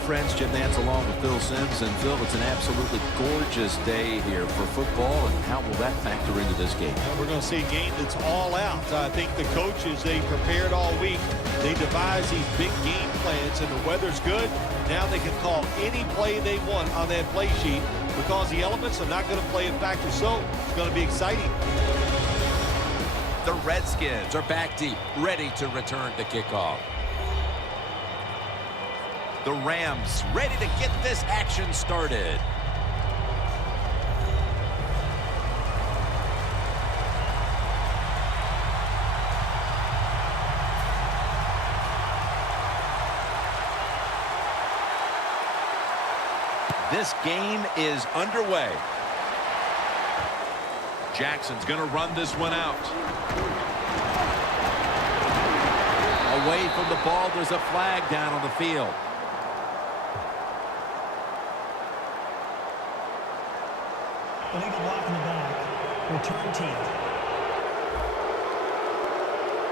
friends, Jim Nantz along with Phil Simms. And Phil, it's an absolutely gorgeous day here for football. And how will that factor into this game? Well, we're going to see a game that's all out. I think the coaches, they prepared all week. They devised these big game plans, and the weather's good. Now they can call any play they want on that play sheet because the elements are not going to play a factor. So it's going to be exciting. The Redskins are back deep, ready to return the kickoff. The Rams ready to get this action started. This game is underway. Jackson's going to run this one out. Away from the ball, there's a flag down on the field. Illegal block in the back. Return team.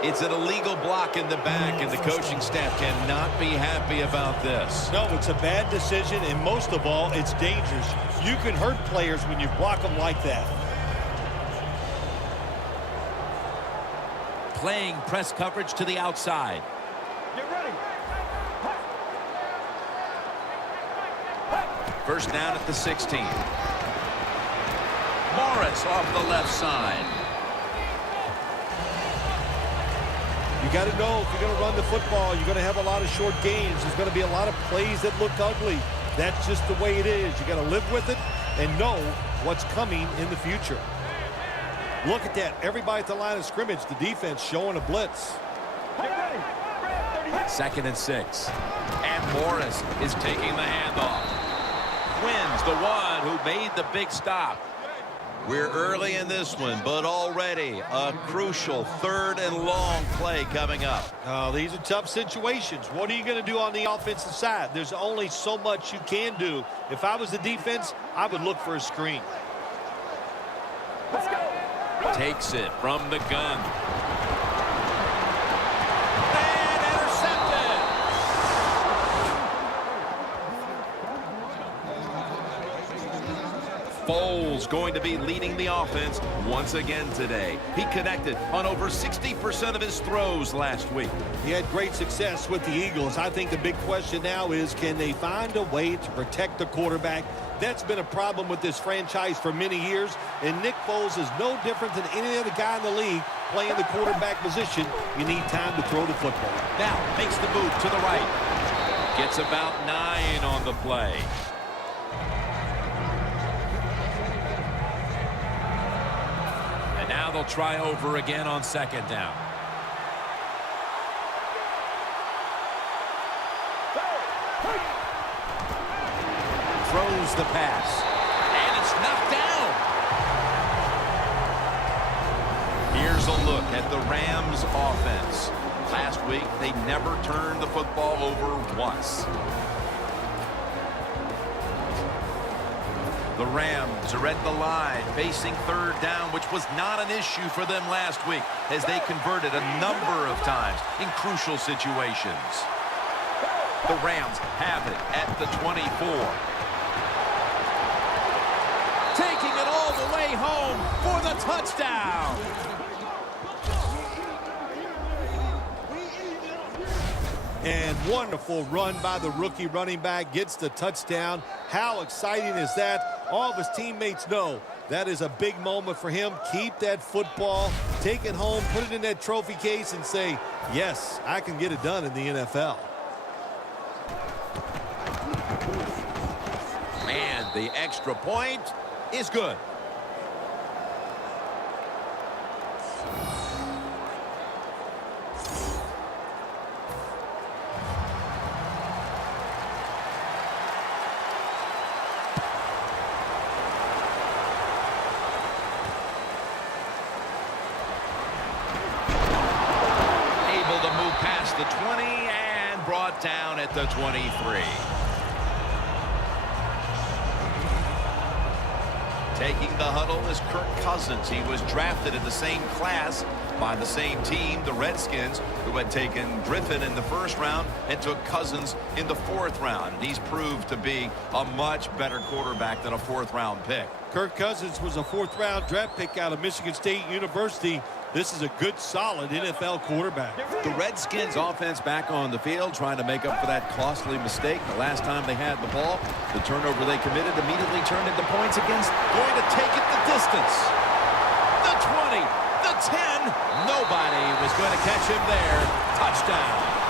It's an illegal block in the back, and the coaching staff cannot be happy about this. No, it's a bad decision, and most of all, it's dangerous. You can hurt players when you block them like that. Playing press coverage to the outside. Get ready. First down at the 16. Morris off the left side. You got to know if you're going to run the football, you're going to have a lot of short gains. There's going to be a lot of plays that look ugly. That's just the way it is. You got to live with it and know what's coming in the future. Look at that. Everybody at the line of scrimmage, the defense showing a blitz. 2nd and 6. And Morris is taking the handoff. Wins the one who made the big stop. We're early in this one, but already a crucial 3rd and long play coming up. Oh, these are tough situations. What are you going to do on the offensive side? There's only so much you can do. If I was the defense, I would look for a screen. Let's go. Takes it from the gun. And intercepted. Foles going to be leading the offense once again today. He connected on over 60% of his throws last week. He had great success with the Eagles. I think the big question now is, can they find a way to protect the quarterback? That's been a problem with this franchise for many years, and Nick Foles is no different than any other guy in the league playing the quarterback position. You need time to throw the football. Now makes the move to the right. Gets about 9 on the play. And now they'll try over again on 2nd down. Throws the pass, and it's knocked down. Here's a look at the Rams offense. Last week, they never turned the football over once. The Rams are at the line, facing 3rd down, which was not an issue for them last week, as they converted a number of times in crucial situations. The Rams have it at the 24. Taking it all the way home for the touchdown. And wonderful run by the rookie running back, gets the touchdown. How exciting is that? All of his teammates know that is a big moment for him. Keep that football, take it home, put it in that trophy case and say, yes, I can get it done in the NFL. And the extra point is good. Able to move past the 20 and brought down at the 23. Taking the huddle is Kirk Cousins. He was drafted in the same class by the same team, the Redskins, who had taken Griffin in the first round and took Cousins in the fourth round. And he's proved to be a much better quarterback than a fourth-round pick. Kirk Cousins was a fourth-round draft pick out of Michigan State University. This is a good, solid NFL quarterback. The Redskins offense back on the field trying to make up for that costly mistake. The last time they had the ball, the turnover they committed immediately turned into points against. Going to take it the distance. The 20, the 10. Nobody was going to catch him there. Touchdown.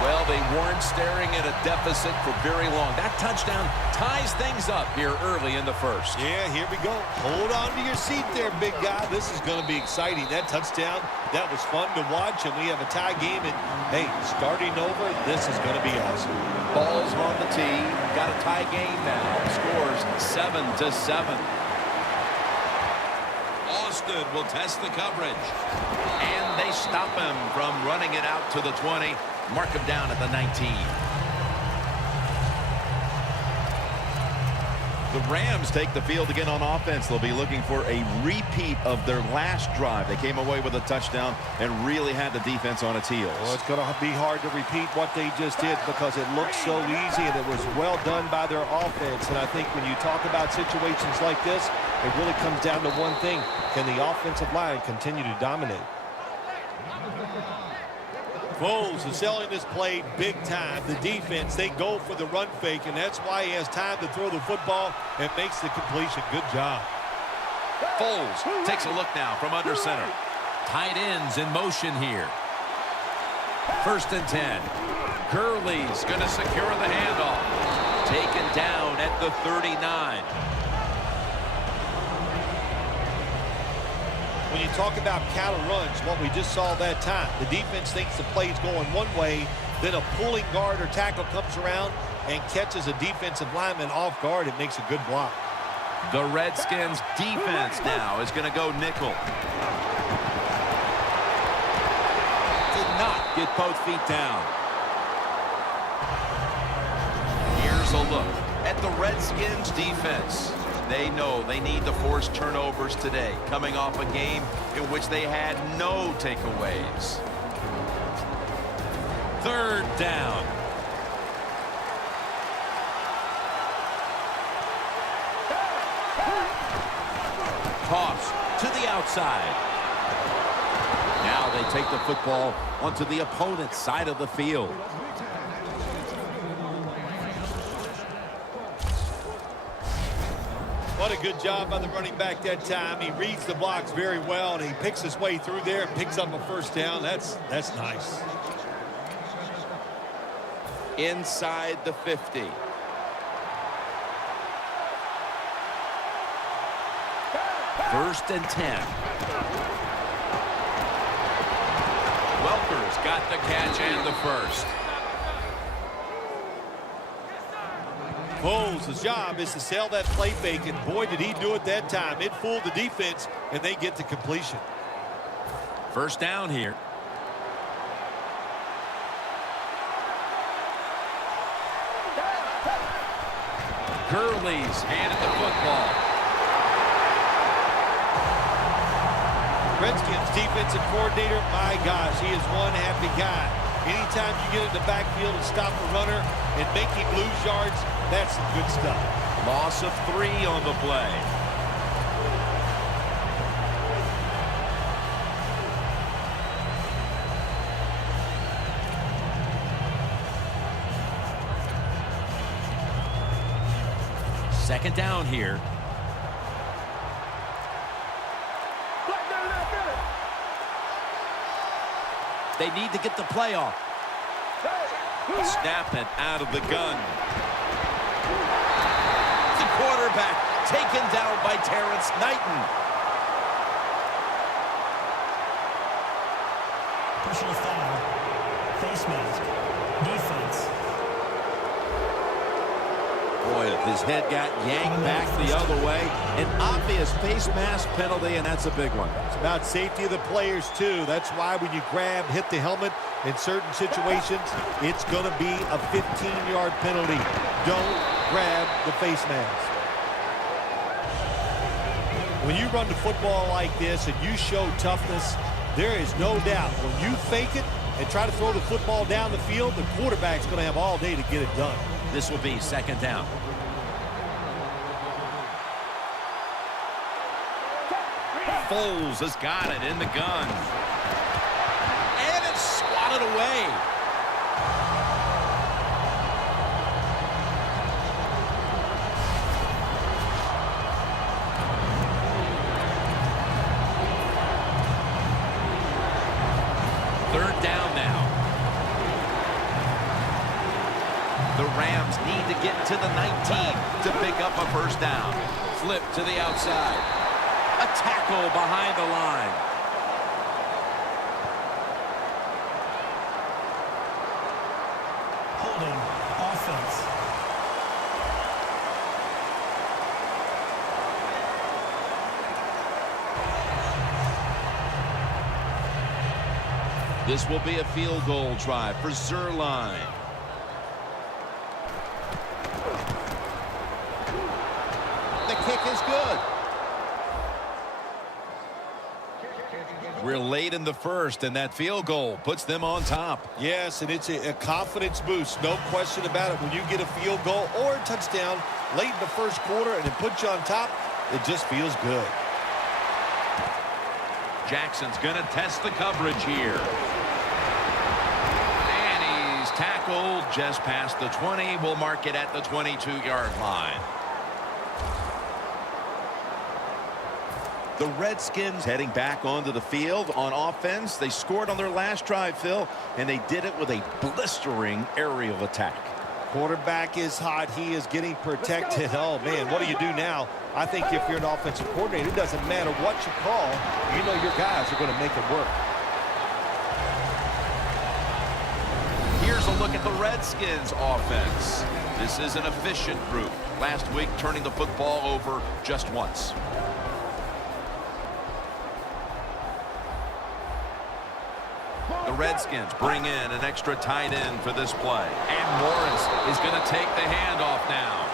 Well, they weren't staring at a deficit for very long. That touchdown ties things up here early in the first. Yeah, here we go. Hold on to your seat there, big guy. This is going to be exciting. That touchdown, that was fun to watch, and we have a tie game. And, hey, starting over, this is going to be awesome. Ball's on the tee. Got a tie game now. Scores 7-7. Austin will test the coverage. And they stop him from running it out to the 20. Mark him down at the 19. The Rams take the field again on offense. They'll be looking for a repeat of their last drive. They came away with a touchdown and really had the defense on its heels. Well, it's going to be hard to repeat what they just did because it looked so easy and it was well done by their offense. And I think when you talk about situations like this, it really comes down to one thing. Can the offensive line continue to dominate? Foles is selling this play big time. The defense, they go for the run fake, and that's why he has time to throw the football and makes the completion. Good job. Foles takes a look now from under center. Tight ends in motion here. 1st and 10. Gurley's going to secure the handoff. Taken down at the 39. When you talk about counter runs, what we just saw that time, the defense thinks the play's going one way, then a pulling guard or tackle comes around and catches a defensive lineman off guard. It makes a good block. The Redskins defense now is going to go nickel. Did not get both feet down. Here's a look at the Redskins defense. They know they need to force turnovers today, coming off a game in which they had no takeaways. 3rd down. Toss to the outside. Now they take the football onto the opponent's side of the field. What a good job by the running back that time. He reads the blocks very well, and he picks his way through there and picks up a first down. That's nice. Inside the 50. First and 10. Welker's got the catch and the first. Foles' job is to sell that play fake, and boy, did he do it that time. It fooled the defense, and they get the completion. First down here. Gurley's handed the football. Redskins defensive coordinator, my gosh, he is one happy guy. Anytime you get in the backfield and stop a runner and make him lose yards, that's some good stuff. Loss of 3 on the play. Second down here. They need to get the play off. Snap it out of the gun. The quarterback taken down by Terrence Knighton. Personal foul. Face mask. Defense. Boy, his head got yanked back the other way. An obvious face mask penalty, and that's a big one. It's about safety of the players, too. That's why when you grab, hit the helmet in certain situations, it's going to be a 15-yard penalty. Don't grab the face mask. When you run the football like this and you show toughness, there is no doubt when you fake it and try to throw the football down the field, the quarterback's going to have all day to get it done. This will be second down. Foles has got it in the gun. And it's swatted away. Third down now. The Rams need to get to the 19 to pick up a first down. Flip to the outside. A tackle behind the line. Holding offense. This will be a field goal try for Zerline. The kick is good. We're late in the first, and that field goal puts them on top. Yes, and it's a confidence boost, no question about it. When you get a field goal or a touchdown late in the first quarter and it puts you on top, it just feels good. Jackson's going to test the coverage here. And he's tackled just past the 20. We'll mark it at the 22-yard line. The Redskins heading back onto the field on offense. They scored on their last drive, Phil, and they did it with a blistering aerial attack. Quarterback is hot. He is getting protected. Oh, man, what do you do now? I think if you're an offensive coordinator, it doesn't matter what you call. You know your guys are going to make it work. Here's a look at the Redskins offense. This is an efficient group. Last week, turning the football over just once. The Redskins bring in an extra tight end for this play. And Morris is going to take the handoff now.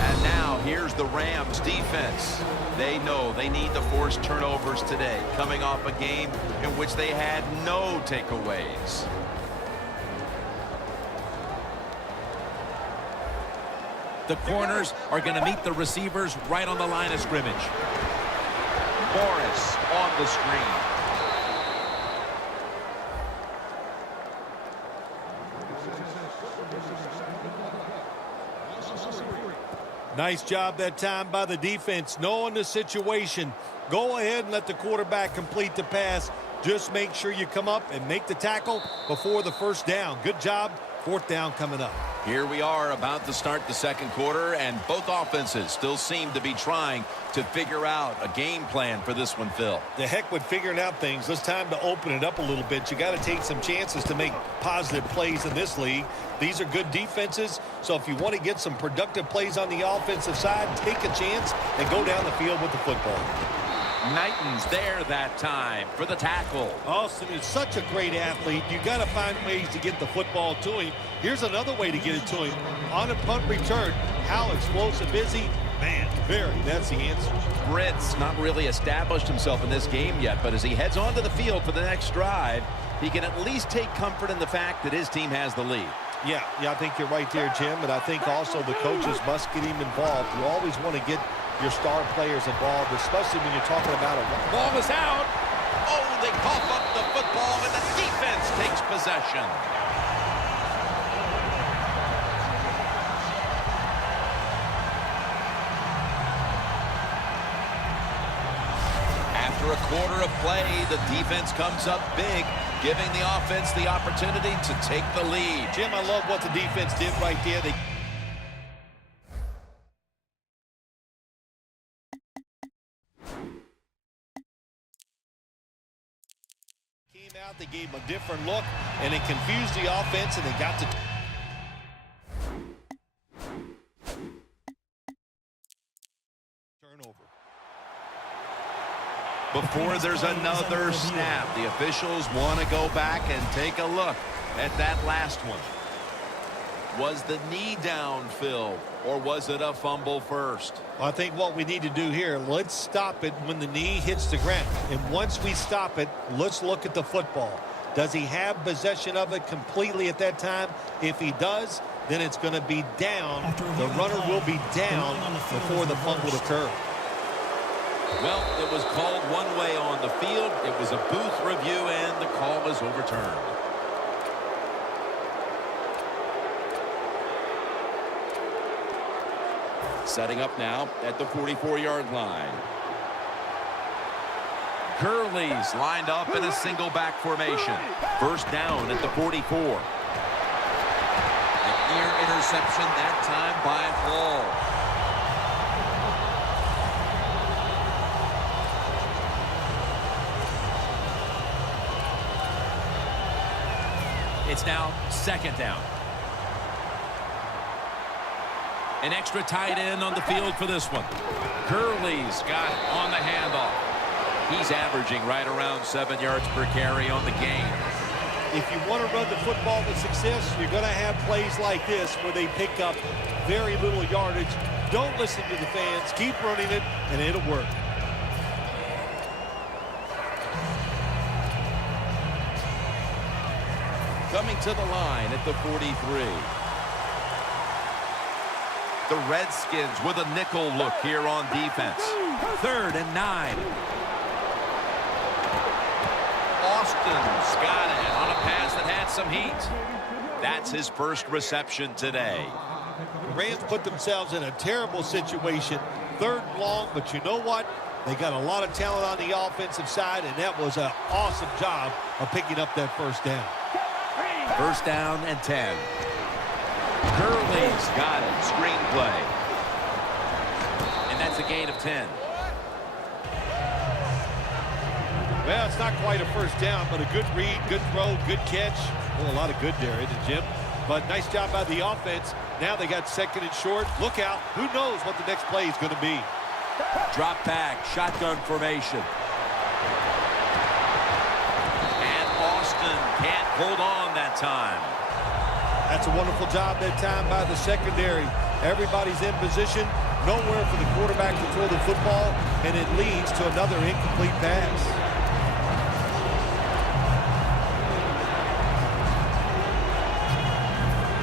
And now here's the Rams defense. They know they need to force turnovers today, coming off a game in which they had no takeaways. The corners are going to meet the receivers right on the line of scrimmage. Morris on the screen. Nice job that time by the defense, knowing the situation. Go ahead and let the quarterback complete the pass. Just make sure you come up and make the tackle before the first down. Good job. Fourth down coming up. Here we are about to start the second quarter, and both offenses still seem to be trying to figure out a game plan for this one, Phil. The heck with figuring out things. It's time to open it up a little bit. You got to take some chances to make positive plays in this league. These are good defenses, so if you want to get some productive plays on the offensive side, take a chance and go down the field with the football. Knighton's there that time for the tackle. Austin is such a great athlete. You got to find ways to get the football to him. Here's another way to get it to him. On a punt return, how explosive is he? Man, very. That's the answer. Britt's not really established himself in this game yet, but as he heads onto the field for the next drive, he can at least take comfort in the fact that his team has the lead. Yeah, I think you're right there, Jim, but I think also the coaches must get him involved. You always want to get your star players involved, especially when you're talking about a ball is out. Oh, they cough up the football, and the defense takes possession. After a quarter of play, the defense comes up big, giving the offense the opportunity to take the lead. Jim, I love what the defense did right there. They came out, they gave him a different look, and it confused the offense, and they got to... before there's another snap. The officials want to go back and take a look at that last one. Was the knee down, Phil, or was it a fumble first? Well, I think what we need to do here, let's stop it when the knee hits the ground. And once we stop it, let's look at the football. Does he have possession of it completely at that time? If he does, then it's going to be down. The runner will be down before the fumble occurs. Well, it was called one way on the field. It was a booth review, and the call is overturned. Setting up now at the 44-yard line. Curley's lined up in a single back formation. First down at the 44. A near interception that time by Hall. It's now second down. An extra tight end on the field for this one. Curley's got it on the handoff. He's averaging right around 7 yards per carry on the game. If you want to run the football with success, you're going to have plays like this where they pick up very little yardage. Don't listen to the fans. Keep running it, and it'll work. Coming to the line at the 43. The Redskins with a nickel look here on defense. 3rd and 9. Austin's got it on a pass that had some heat. That's his first reception today. The Rams put themselves in a terrible situation. 3rd and long, but you know what? They got a lot of talent on the offensive side, and that was an awesome job of picking up that first down. First down and 10. Curley's got it. Screenplay. And that's a gain of 10. Well, it's not quite a first down, but a good read, good throw, good catch. Well, a lot of good there, isn't it, Jim? But nice job by the offense. Now they got 2nd and short. Look out. Who knows what the next play is going to be. Drop back. Shotgun formation. And Austin can't hold on that time. That's a wonderful job that time by the secondary. Everybody's in position. Nowhere for the quarterback to throw the football, and it leads to another incomplete pass.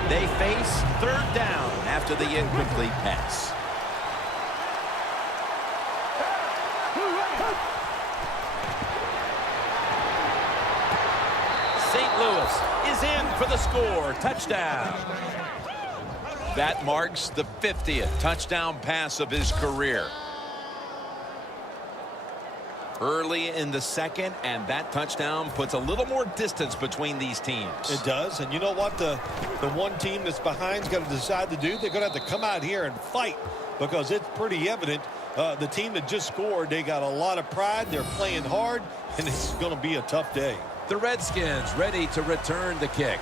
They face 3rd down after the incomplete pass. St. Louis is in for the score. Touchdown. That marks the 50th touchdown pass of his career. Early in the second, and that touchdown puts a little more distance between these teams. It does, and you know what the one team that's behind is going to decide to do? They're going to have to come out here and fight, because it's pretty evident the team that just scored, they got a lot of pride. They're playing hard, and it's going to be a tough day. The Redskins ready to return the kick.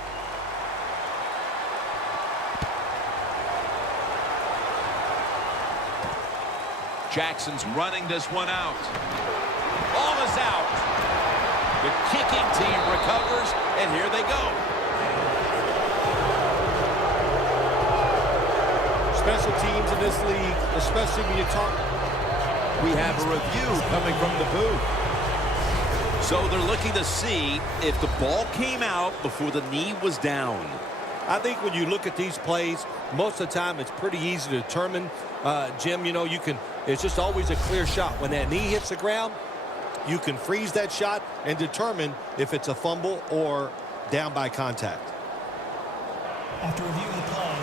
Jackson's running this one out. Ball is out. The kicking team recovers, and here they go. Special teams in this league, especially when you talk. We have a review coming from the booth. So they're looking to see if the ball came out before the knee was down. I think when you look at these plays, most of the time it's pretty easy to determine. Jim, you know, it's just always a clear shot. When that knee hits the ground, you can freeze that shot and determine if it's a fumble or down by contact. After reviewing the play,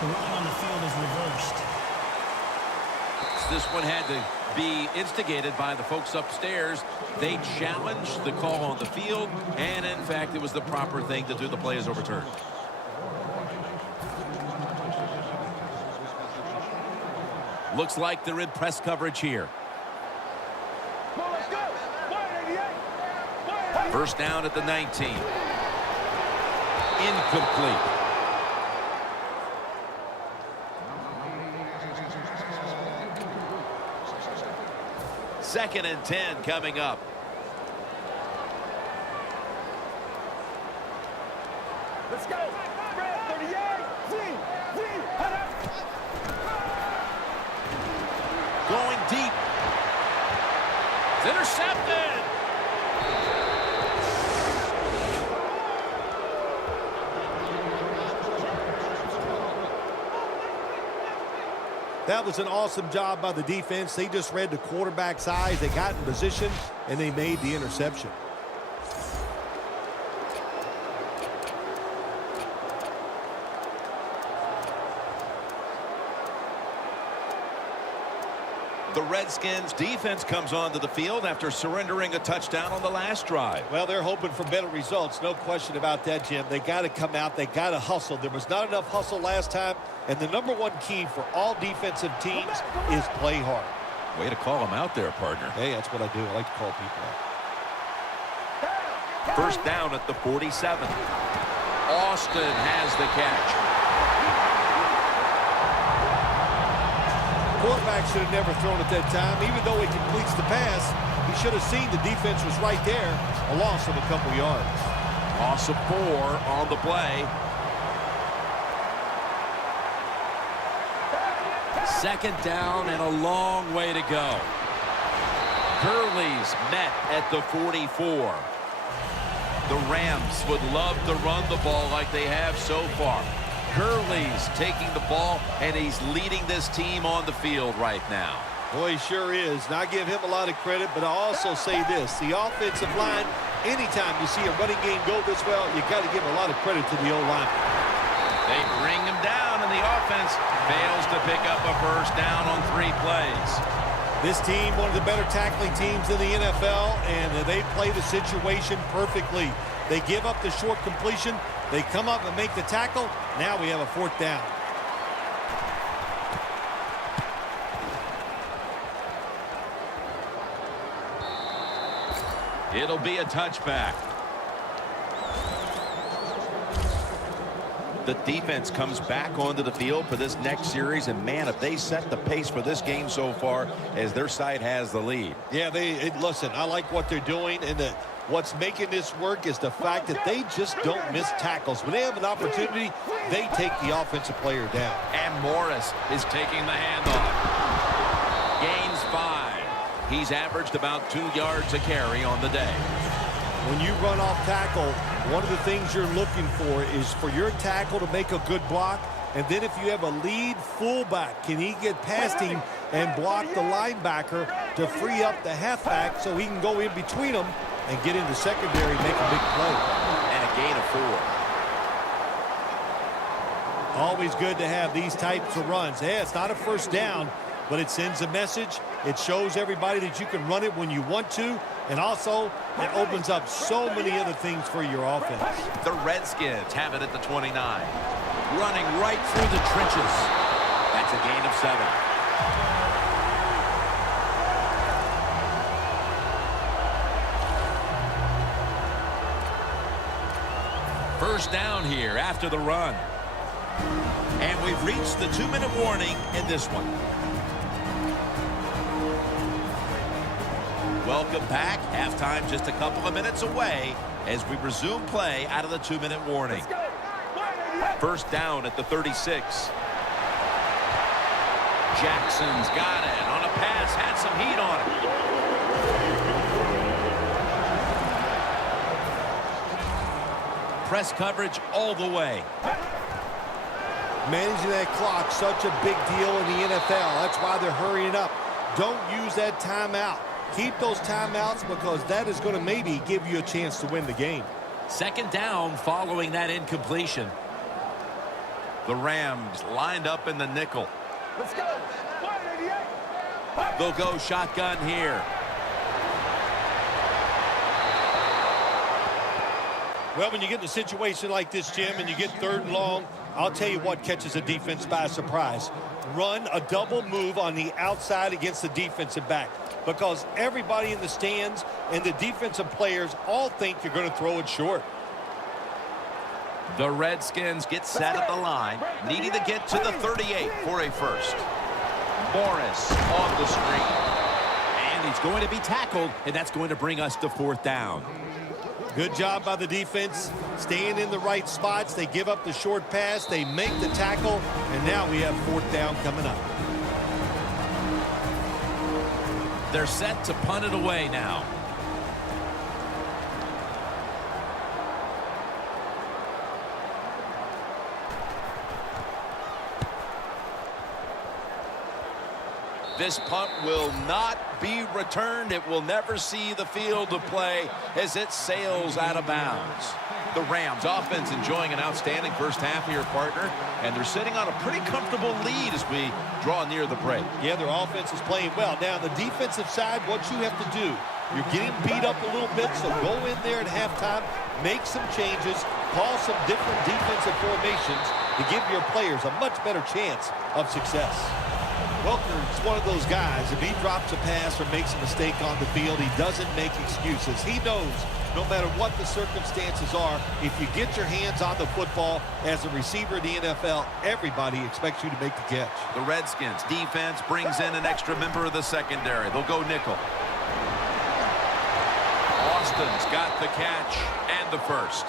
the ruling on the field is reversed. This one had to be instigated by the folks upstairs. They challenged the call on the field, and in fact, it was the proper thing to do. The play is overturned. Looks like they're in press coverage here. First down at the 19. Incomplete. Second and 10 coming up. Let's go. Red 38. Going deep. It's intercepted. That was an awesome job by the defense. They just read the quarterback's eyes. They got in position, and they made the interception. The Redskins defense comes onto the field after surrendering a touchdown on the last drive. Well, they're hoping for better results. No question about that, Jim. They got to come out. They got to hustle. There was not enough hustle last time. And the number one key for all defensive teams is play hard. Way to call him out there, partner. Hey, that's what I do. I like to call people out. First down at the 47. Austin has the catch. Quarterback should have never thrown at that time. Even though he completes the pass, he should have seen the defense was right there. A loss of a couple yards. Loss of 4 on the play. Second down and a long way to go. Gurley's met at the 44. The Rams would love to run the ball like they have so far. Gurley's taking the ball, and he's leading this team on the field right now. Boy, he sure is. And I give him a lot of credit, but I also say this. The offensive line, anytime you see a running game go this well, you got to give a lot of credit to the O-line. They bring him down, and the offense fails to pick up a first down on 3 plays. This team, one of the better tackling teams in the NFL, and they play the situation perfectly. They give up the short completion. They come up and make the tackle. Now we have a 4th down. It'll be a touchback. The defense comes back onto the field for this next series, and man, if they set the pace for this game so far, as their side has the lead. Yeah, listen, I like what they're doing, and what's making this work is the fact that they just don't miss tackles. When they have an opportunity, they take the offensive player down. And Morris is taking the handoff. Gains 5. He's averaged about 2 yards a carry on the day. When you run off tackle, one of the things you're looking for is for your tackle to make a good block. And then if you have a lead fullback, can he get past him and block the linebacker to free up the halfback so he can go in between them and get into secondary and make a big play. And a gain of 4. Always good to have these types of runs. Hey, it's not a first down, but it sends a message. It shows everybody that you can run it when you want to. And also, it opens up so many other things for your offense. The Redskins have it at the 29. Running right through the trenches. That's a gain of 7. First down here after the run. And we've reached the 2-minute warning in this one. Welcome back. Halftime just a couple of minutes away as we resume play out of the 2-minute warning. First down at the 36. Jackson's got it on a pass, had some heat on it. Press coverage all the way. Managing that clock, such a big deal in the NFL. That's why they're hurrying up. Don't use that timeout. Keep those timeouts because that is going to maybe give you a chance to win the game. Second down following that incompletion. The Rams lined up in the nickel. Let's go. They'll go shotgun here. Well, when you get in a situation like this, Jim, and you get 3rd and long, I'll tell you what catches a defense by surprise. Run a double move on the outside against the defensive back because everybody in the stands and the defensive players all think you're going to throw it short. The Redskins get set at the line, needing to get to the 38 for a first. Morris on the screen. And he's going to be tackled, and that's going to bring us to 4th down. Good job by the defense, staying in the right spots. They give up the short pass, they make the tackle, and now we have 4th down coming up. They're set to punt it away now. This punt will not be returned. It will never see the field of play as it sails out of bounds. The Rams offense enjoying an outstanding first half here, partner, and they're sitting on a pretty comfortable lead as we draw near the break. Yeah, their offense is playing well. Now, the defensive side, what you have to do, you're getting beat up a little bit, so go in there at halftime, make some changes, call some different defensive formations to give your players a much better chance of success. Welker's one of those guys, if he drops a pass or makes a mistake on the field, he doesn't make excuses. He knows no matter what the circumstances are, if you get your hands on the football as a receiver in the NFL, everybody expects you to make the catch. The Redskins defense brings in an extra member of the secondary. They'll go nickel. Austin's got the catch and the first.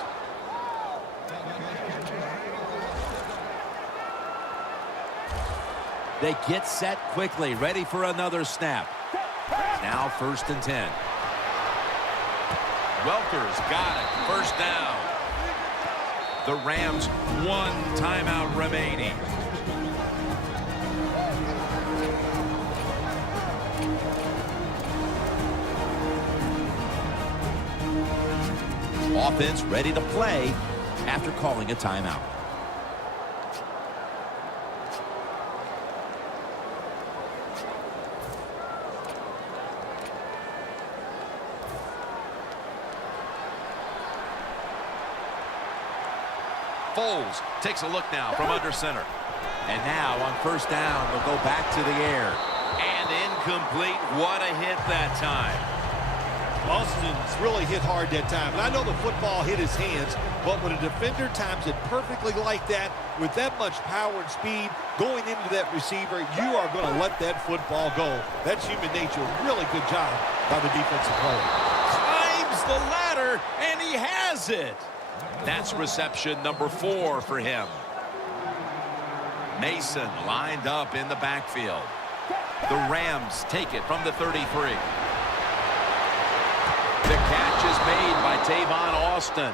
They get set quickly, ready for another snap. Now 1st and 10. Welker's got it. 1st down. The Rams 1 timeout remaining. Offense ready to play after calling a timeout. Foles takes a look now from under center. And now on 1st down, they'll go back to the air. And incomplete. What a hit that time. Austin's really hit hard that time. And I know the football hit his hands, but when a defender times it perfectly like that, with that much power and speed going into that receiver, you are going to let that football go. That's human nature. Really good job by the defensive player. Climbs the ladder, and he has it. That's reception number 4 for him. Mason lined up in the backfield. The Rams take it from the 33. The catch is made by Tavon Austin.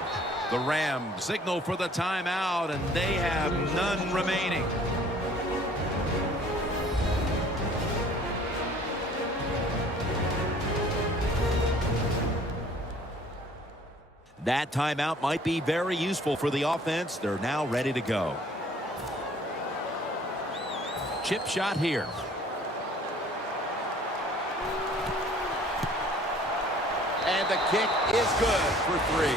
The Rams signal for the timeout, and they have none remaining. That timeout might be very useful for the offense. They're now ready to go. Chip shot here. And the kick is good for 3.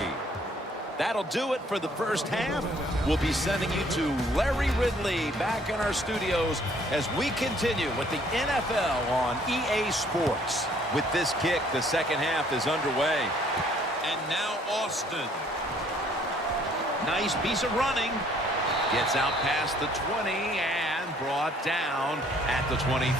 That'll do it for the first half. We'll be sending you to Larry Ridley back in our studios as we continue with the NFL on EA Sports. With this kick, the second half is underway. And now Austin. Nice piece of running. Gets out past the 20 and brought down at the 24.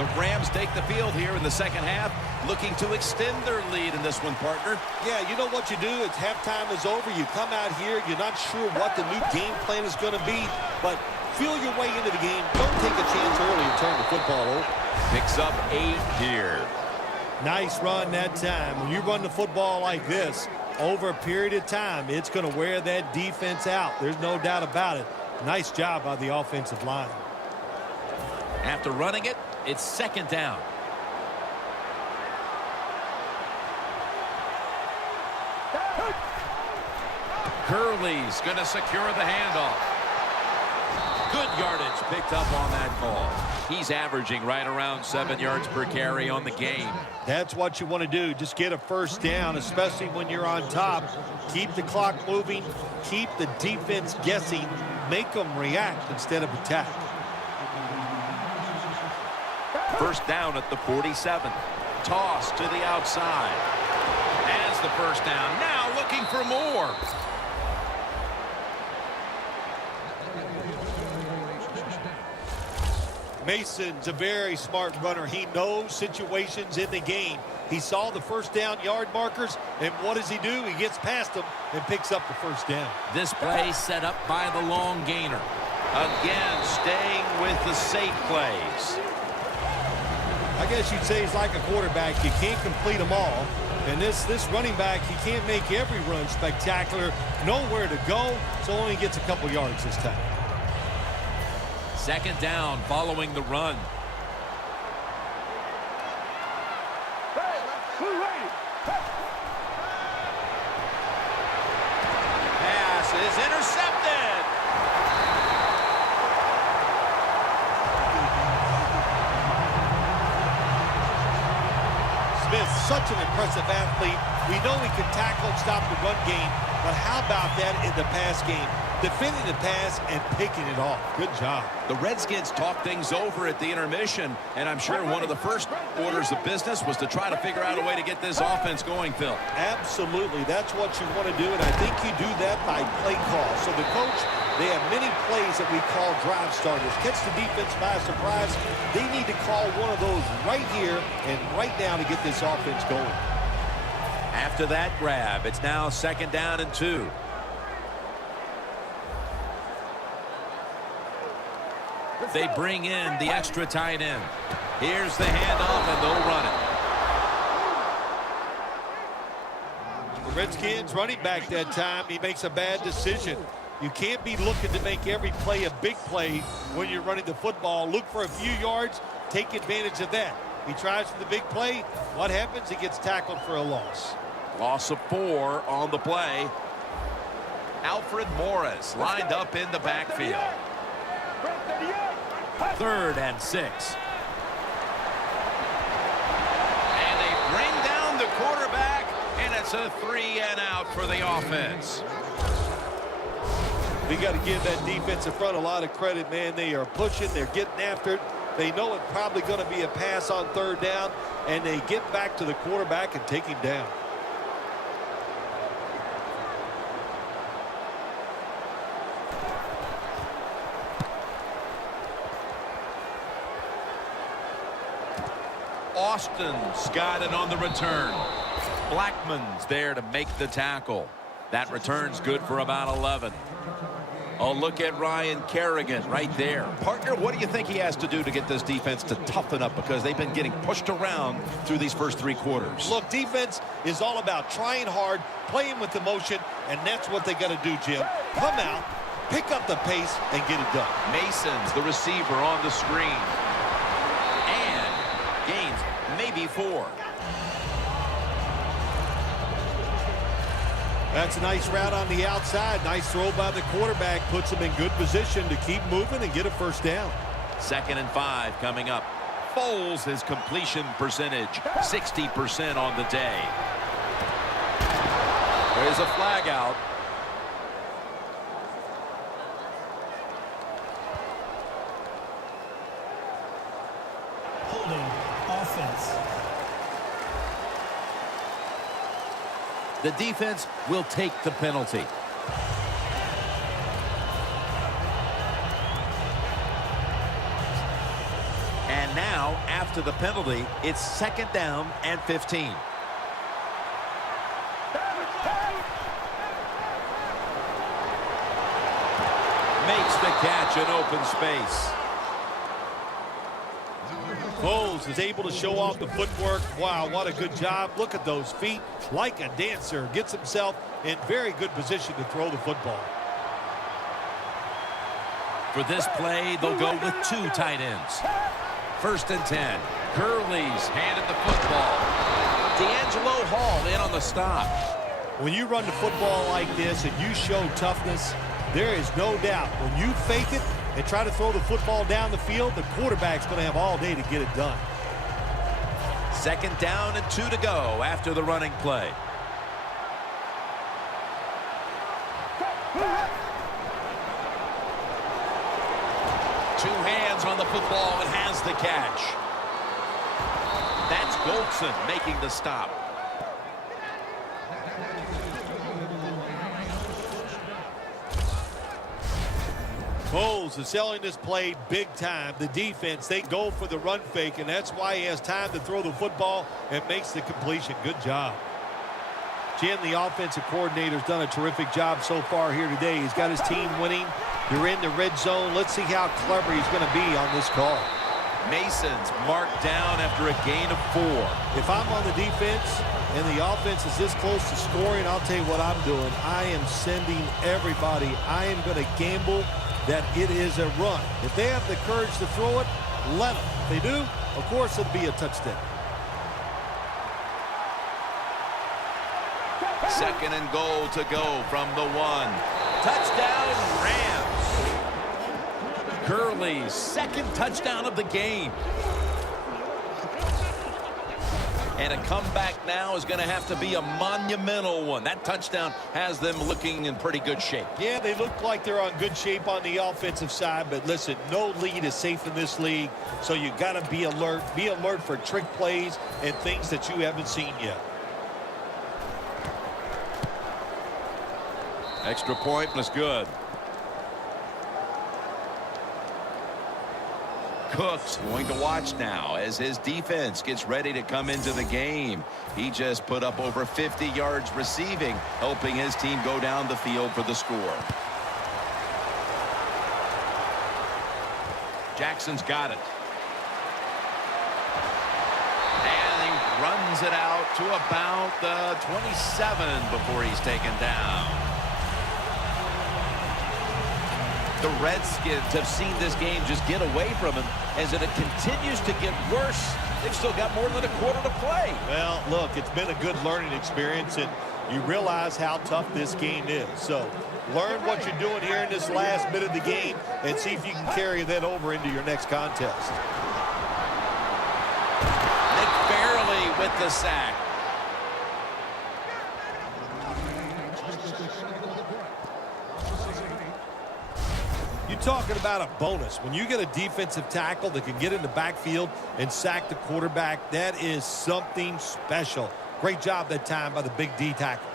The Rams take the field here in the second half, looking to extend their lead in this one, partner. Yeah, you know what you do? It's halftime is over. You come out here. You're not sure what the new game plan is going to be, but feel your way into the game. Don't take a chance early and turn the football over. Picks up 8 here. Nice run that time. When you run the football like this, over a period of time, it's going to wear that defense out. There's no doubt about it. Nice job by the offensive line. After running it, it's 2nd down. Curley's going to secure the handoff. Good yardage picked up on that call. He's averaging right around 7 yards per carry on the game. That's what you want to do. Just get a first down, especially when you're on top. Keep the clock moving. Keep the defense guessing. Make them react instead of attack. First down at the 47. Toss to the outside. Has the first down. Now looking for more. Mason's a very smart runner. He knows situations in the game. He saw the first down yard markers, and what does he do? He gets past them and picks up the first down. This play set up by the long gainer. Again, staying with the safe plays. I guess you'd say he's like a quarterback. You can't complete them all. And this running back, he can't make every run spectacular. Nowhere to go, so only gets a couple yards this time. Second down following the run. Pass is intercepted. Smith, such an impressive athlete. We know he can tackle and stop the run game, but how about that in the pass game? Defending the pass and picking it off. Good job. The Redskins talked things over at the intermission, and I'm sure one of the first orders of business was to try to figure out a way to get this offense going, Phil. Absolutely. That's what you want to do, and I think you do that by play call. So the coach, they have many plays that we call drive starters. Catch the defense by surprise. They need to call one of those right here and right now to get this offense going. After that grab, it's now second down and 2. They bring in the extra tight end. Here's the handoff, and they'll run it. The Redskins running back that time, he makes a bad decision. You can't be looking to make every play a big play when you're running the football. Look for a few yards, take advantage of that. He tries for the big play. What happens? He gets tackled for a loss. Loss of 4 on the play. Alfred Morris lined up in the backfield. 3rd and 6. And they bring down the quarterback, and it's a 3 and out for the offense. We got to give that defensive front a lot of credit, man. They are pushing. They're getting after it. They know it's probably going to be a pass on 3rd down, and they get back to the quarterback and take him down. Austin's got it on the return. Blackman's there to make the tackle. That return's good for about 11. Oh, look at Ryan Kerrigan right there. Partner, what do you think he has to do to get this defense to toughen up? Because they've been getting pushed around through these first 3 quarters. Look, defense is all about trying hard, playing with emotion, and that's what they got to do, Jim. Come out, pick up the pace, and get it done. Mason's the receiver on the screen. And gains maybe 4. That's a nice route on the outside. Nice throw by the quarterback. Puts him in good position to keep moving and get a first down. 2nd and 5 coming up. Foles, his completion percentage, 60% on the day. There's a flag out. Holding offense. The defense will take the penalty. And now, after the penalty, it's 2nd down and 15. Makes the catch in open space. Foles is able to show off the footwork. Wow, what a good job. Look at those feet. Like a dancer. Gets himself in very good position to throw the football. For this play, they'll go with 2 tight ends. 1st and 10. Curley's handed the football. D'Angelo Hall in on the stop. When you run the football like this and you show toughness, there is no doubt when you fake it and try to throw the football down the field, the quarterback's going to have all day to get it done. 2nd down and 2 to go after the running play. Two hands on the football and has the catch. That's Goldson making the stop. Foles is selling this play big time. The defense, they go for the run fake, and that's why he has time to throw the football and makes the completion. Good job. Jim, the offensive coordinator's done a terrific job so far here today. He's got his team winning. You're in the red zone. Let's see how clever he's going to be on this call. Mason's marked down after a gain of 4. If I'm on the defense and the offense is this close to scoring, I'll tell you what I'm doing. I am sending everybody. I am going to gamble that it is a run. If they have the courage to throw it, let them. If they do, of course it'll be a touchdown. 2nd and goal to go from the 1. Touchdown, Rams. Gurley's 2nd touchdown of the game. And a comeback now is going to have to be a monumental one. That touchdown has them looking in pretty good shape. Yeah, they look like they're on good shape on the offensive side, but listen, no lead is safe in this league, so you got to be alert. Be alert for trick plays and things that you haven't seen yet. Extra point was good. Cook's going to watch now as his defense gets ready to come into the game. He just put up over 50 yards receiving, helping his team go down the field for the score. Jackson's got it. And he runs it out to about the 27 before he's taken down. The Redskins have seen this game just get away from him as it continues to get worse. They've still got more than a quarter to play. Well, look, it's been a good learning experience, and you realize how tough this game is. So learn what you're doing here in this last bit of the game and see if you can carry that over into your next contest. Nick Fairley with the sack. You're talking about a bonus. When you get a defensive tackle that can get in the backfield and sack the quarterback, that is something special. Great job that time by the big D tackle.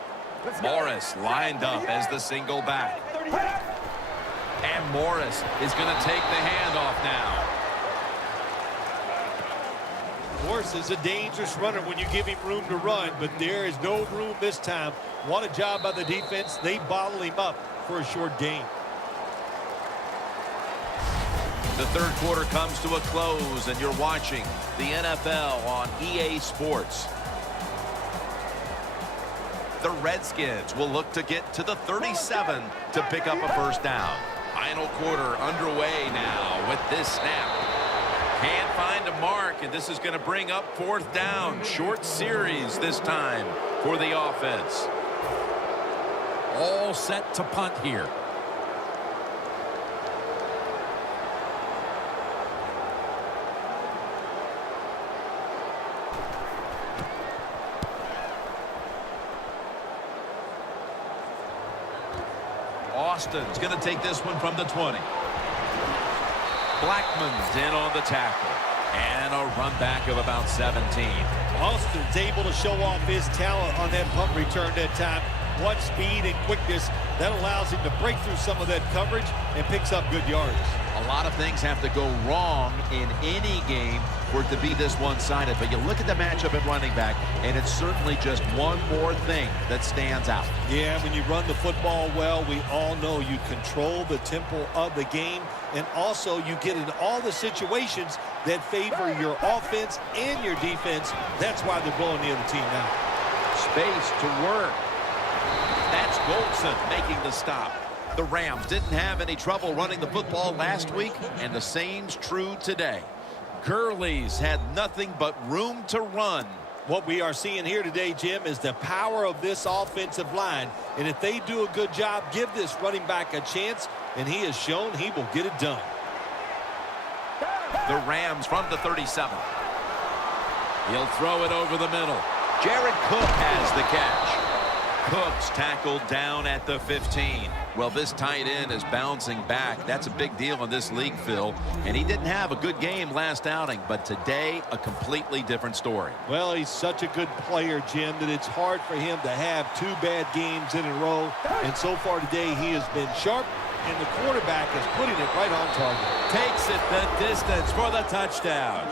Morris lined up as the single back. And Morris is going to take the handoff now. Morris is a dangerous runner when you give him room to run, but there is no room this time. What a job by the defense. They bottle him up for a short gain. The third quarter comes to a close, and you're watching the NFL on EA Sports. The Redskins will look to get to the 37 to pick up a first down. Final quarter underway now with this snap. Can't find a mark, and this is going to bring up 4th down. Short series this time for the offense. All set to punt here. Austin's going to take this one from the 20. Blackman's in on the tackle. And a run back of about 17. Austin's able to show off his talent on that punt return that time. What speed and quickness that allows him to break through some of that coverage and picks up good yards. A lot of things have to go wrong in any game for it to be this one-sided. But you look at the matchup at running back, and it's certainly just one more thing that stands out. Yeah, when you run the football well, we all know you control the tempo of the game, and also you get in all the situations that favor your offense and your defense. That's why they're blowing the other team out. Space to work. That's Goldson making the stop. The Rams didn't have any trouble running the football last week, and the same's true today. Gurley's had nothing but room to run. What we are seeing here today, Jim, is the power of this offensive line. And if they do a good job, give this running back a chance, and he has shown he will get it done. The Rams from the 37. He'll throw it over the middle. Jared Cook has the catch. Cook's tackled down at the 15. Well, this tight end is bouncing back. That's a big deal in this league, Phil. And he didn't have a good game last outing, but today a completely different story. Well, he's such a good player, Jim, that it's hard for him to have 2 bad games in a row. And so far today, he has been sharp and the quarterback is putting it right on target. Takes it the distance for the touchdown.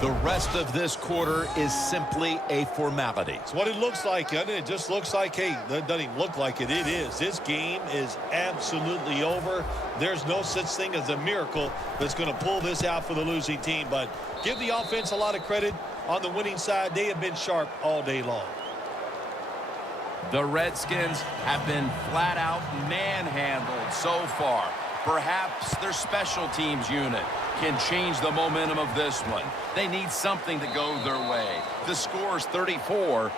The rest of this quarter is simply a formality. It's what it looks like, doesn't it? It just looks like, hey, that doesn't even look like it. It is. This game is absolutely over. There's no such thing as a miracle that's going to pull this out for the losing team. But give the offense a lot of credit. On the winning side, they have been sharp all day long. The Redskins have been flat out manhandled so far. Perhaps their special teams unit can change the momentum of this one. They need something to go their way. The score is 34-7.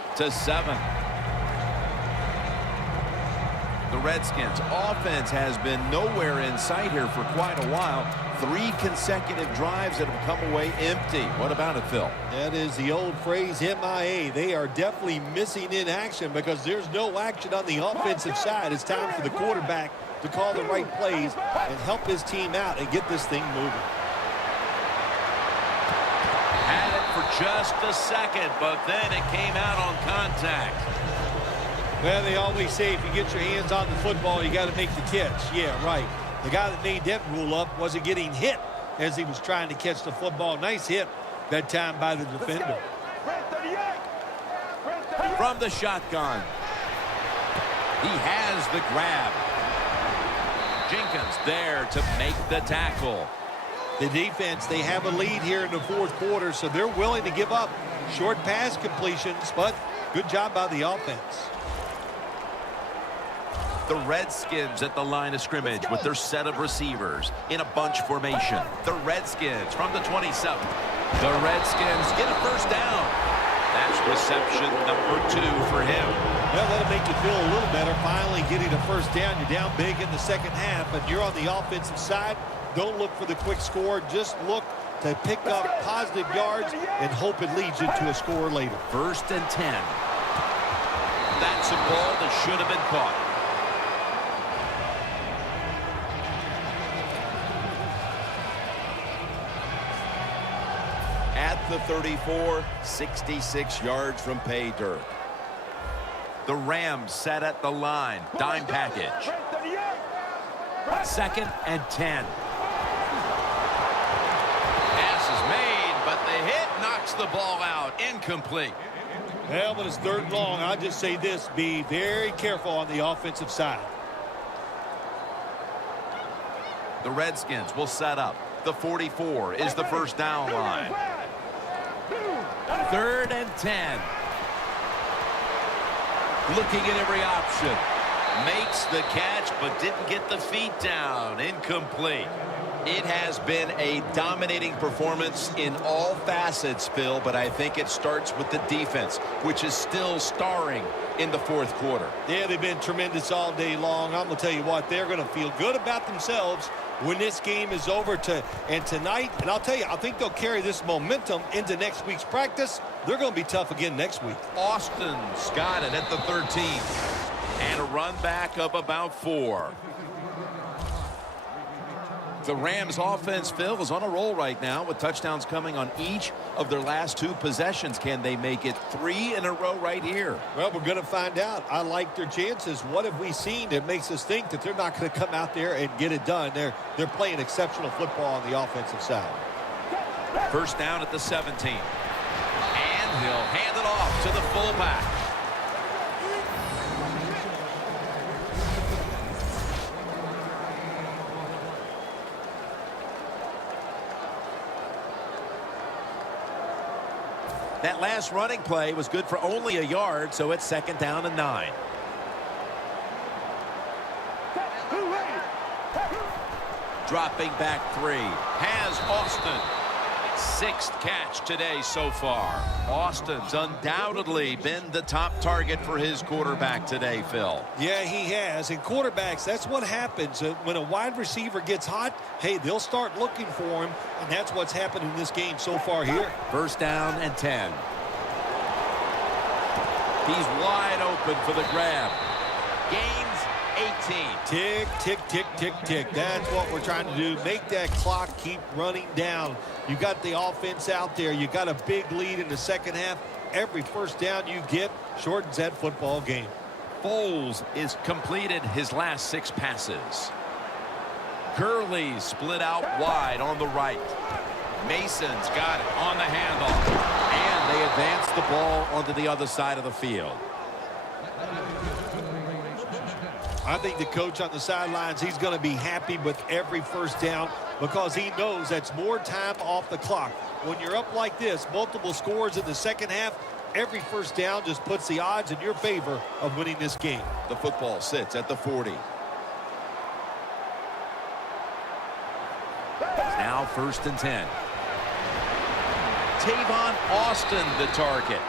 The Redskins offense has been nowhere in sight here for quite a while. 3 consecutive drives that have come away empty. What about it, Phil? That is the old phrase, MIA. They are definitely missing in action because there's no action on the offensive side. It's time for the quarterback to call the right plays and help his team out and get this thing moving. Had it for just a second, but then it came out on contact. Well, they always say if you get your hands on the football, you got to make the catch. Yeah, right. The guy that made that rule up wasn't getting hit as he was trying to catch the football. Nice hit that time by the defender. From the shotgun. He has the grab. Jenkins there to make the tackle. The defense, they have a lead here in the fourth quarter, so they're willing to give up short pass completions, but good job by the offense. The Redskins at the line of scrimmage with their set of receivers in a bunch formation. The Redskins from the 27. The Redskins get a first down. That's reception number 2 for him. Well, that'll make you feel a little better. Finally getting a first down. You're down big in the second half, but you're on the offensive side. Don't look for the quick score. Just look to pick up positive yards and hope it leads you to a score later. 1st and 10. That's a ball that should have been caught. At the 34, 66 yards from pay dirt. The Rams set at the line. Dime package. 2nd and 10. Pass is made, but the hit knocks the ball out. Incomplete. Well, but it's 3rd and long. I'll just say this. Be very careful on the offensive side. The Redskins will set up. The 44 is the first down line. 3rd and 10. Looking at every option. Makes the catch, but didn't get the feet down. Incomplete. It has been a dominating performance in all facets, Phil, but I think it starts with the defense, which is still starring in the fourth quarter. Yeah, they've been tremendous all day long. I'm going to tell you what, they're going to feel good about themselves when this game is over tonight. And I'll tell you, I think they'll carry this momentum into next week's practice. They're going to be tough again next week. Austin's got it at the 13. And a run back of about 4. The Rams offense, Phil, is on a roll right now with touchdowns coming on each of their last 2 possessions. Can they make it 3 in a row right here? Well, we're going to find out. I like their chances. What have we seen that makes us think that they're not going to come out there and get it done? They're playing exceptional football on the offensive side. First down at the 17. And he'll hand it off to the fullback. That last running play was good for only a yard, so it's 2nd down and 9. Dropping back 3. Has Austin. 6th catch today so far. Austin's undoubtedly been the top target for his quarterback today, Phil. Yeah, he has. And quarterbacks, that's what happens. When a wide receiver gets hot, hey, they'll start looking for him. And that's what's happened in this game so far here. First down and 10. He's wide open for the grab. Gains 18. Tick, tick, tick, tick, tick. That's what we're trying to do. Make that clock keep running down. You got the offense out there. You got a big lead in the second half. Every first down you get shortens that football game. Foles is completed his last 6 passes. Gurley split out wide on the right. Mason's got it on the handoff. And they advance the ball onto the other side of the field. I think the coach on the sidelines, he's going to be happy with every first down because he knows that's more time off the clock. When you're up like this, multiple scores in the second half, every first down just puts the odds in your favor of winning this game. The football sits at the 40. Now 1st and 10. Tavon Austin the target.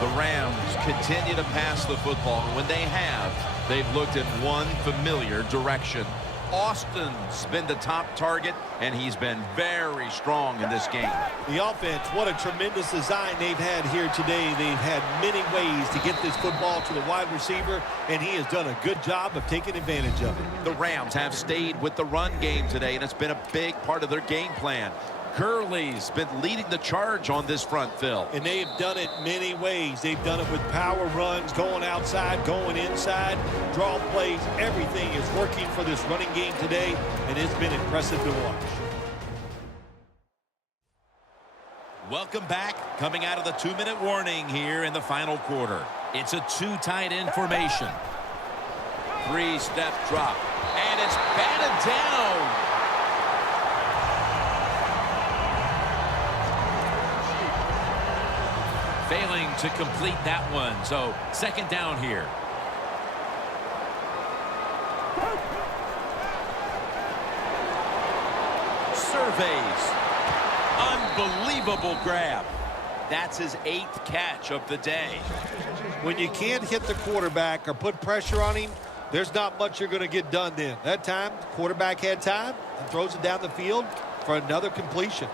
The Rams continue to pass the football, and when they have, they've looked in one familiar direction. Austin's been the top target, and he's been very strong in this game. The offense, what a tremendous design they've had here today. They've had many ways to get this football to the wide receiver, and he has done a good job of taking advantage of it. The Rams have stayed with the run game today, and it's been a big part of their game plan. Gurley's been leading the charge on this front, Phil. And they have done it many ways. They've done it with power runs, going outside, going inside, draw plays. Everything is working for this running game today, and it's been impressive to watch. Welcome back. Coming out of the 2-minute warning here in the final quarter. It's a 2 tight end formation. 3-step drop, and it's batted down. Failing to complete that one, so 2nd down here. Surveys. Unbelievable grab. That's his 8th catch of the day. When you can't hit the quarterback or put pressure on him, there's not much you're going to get done then. That time, the quarterback had time and throws it down the field for another completion.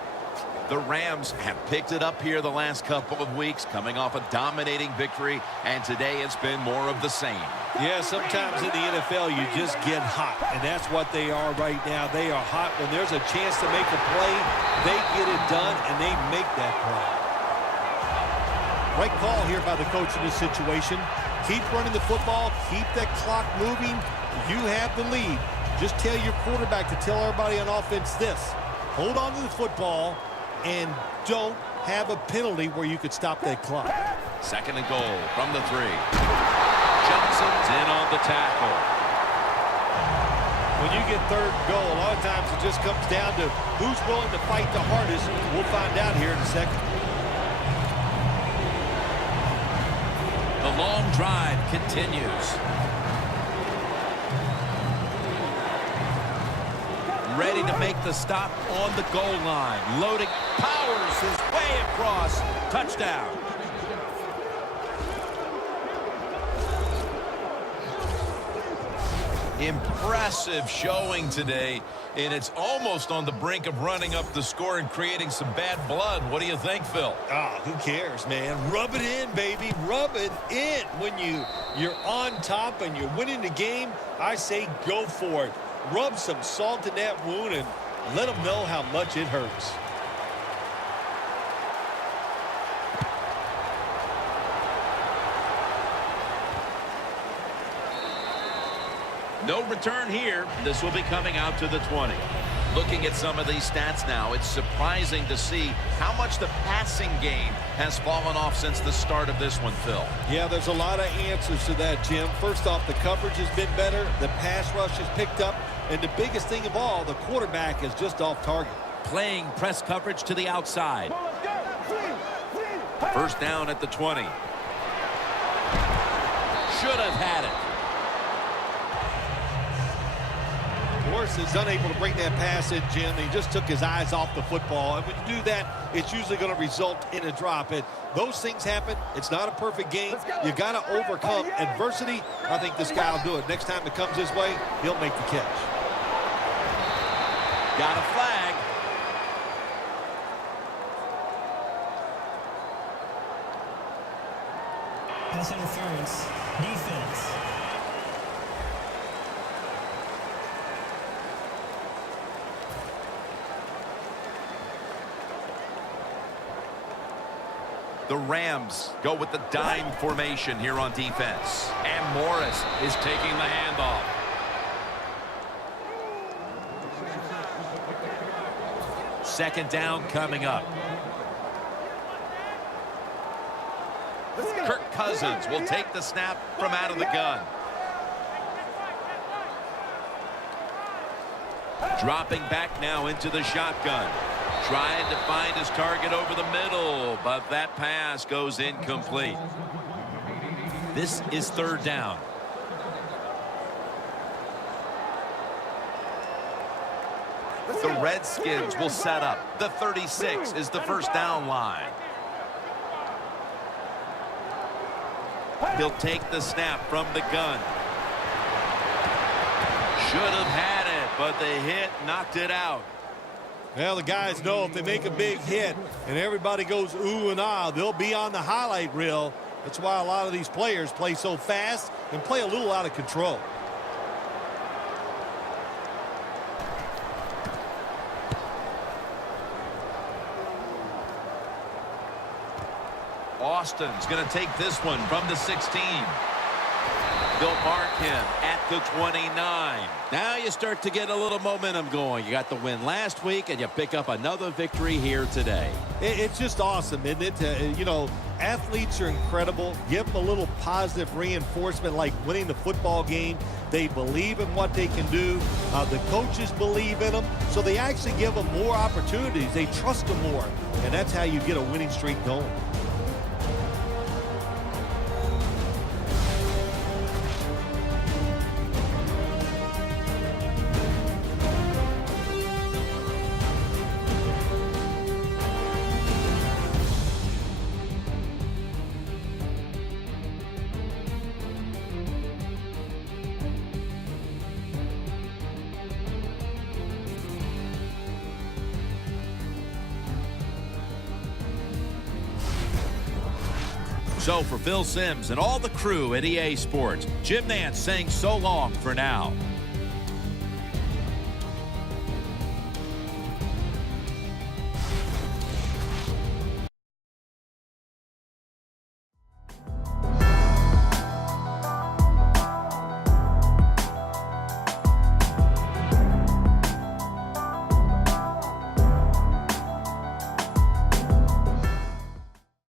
The Rams have picked it up here the last couple of weeks, coming off a dominating victory, and today it's been more of the same. Yeah, sometimes in the NFL you just get hot, and that's what they are right now. They are hot. When there's a chance to make a play, they get it done, and they make that play. Right call here by the coach in this situation. Keep running the football. Keep that clock moving. You have the lead. Just tell your quarterback to tell everybody on offense this. Hold on to the football and don't have a penalty where you could stop that clock. 2nd and goal from the 3. Johnson's in on the tackle. When you get 3rd and goal, a lot of times it just comes down to who's willing to fight the hardest. We'll find out here in a second. The long drive continues. Ready to make the stop on the goal line. Loading, powers his way across. Touchdown. Impressive showing today, and it's almost on the brink of running up the score and creating some bad blood. What do you think, Phil? Who cares, man? Rub it in, baby. Rub it in. When you're on top and you're winning the game, I say go for it. Rub some salt in that wound and let them know how much it hurts. No return here. This will be coming out to the 20. Looking at some of these stats now, it's surprising to see how much the passing game has fallen off since the start of this one, Phil. Yeah, there's a lot of answers to that, Jim. First off, the coverage has been better. The pass rush has picked up. And the biggest thing of all, the quarterback is just off target. Playing press coverage to the outside. 1st down at the 20. Should have had it. Morris is unable to bring that pass in, Jim. He just took his eyes off the football. And when you do that, it's usually going to result in a drop. Those things happen. It's not a perfect game. You got to overcome adversity. I think this guy will do it. Next time it comes his way, he'll make the catch. Got a flag. Pass interference. Defense. The Rams go with the dime formation here on defense. And Morris is taking the handoff. Second down coming up. Kirk Cousins will take the snap from out of the gun. Dropping back now into the shotgun. Trying to find his target over the middle, but that pass goes incomplete. This is third down. The Redskins will set up. The 36 is the first down line. He'll take the snap from the gun. Should have had it, but the hit knocked it out. Well, the guys know if they make a big hit and everybody goes ooh and ah, they'll be on the highlight reel. That's why a lot of these players play so fast and play a little out of control. Austin's going to take this one from the 16. They'll mark him at the 29. Now you start to get a little momentum going. You got the win last week, and you pick up another victory here today. It's just awesome, isn't it? You know, athletes are incredible. Give them a little positive reinforcement like winning the football game. They believe in what they can do. The coaches believe in them, so they actually give them more opportunities. They trust them more, and that's how you get a winning streak going. So for Phil Simms and all the crew at EA Sports, Jim Nantz saying so long for now.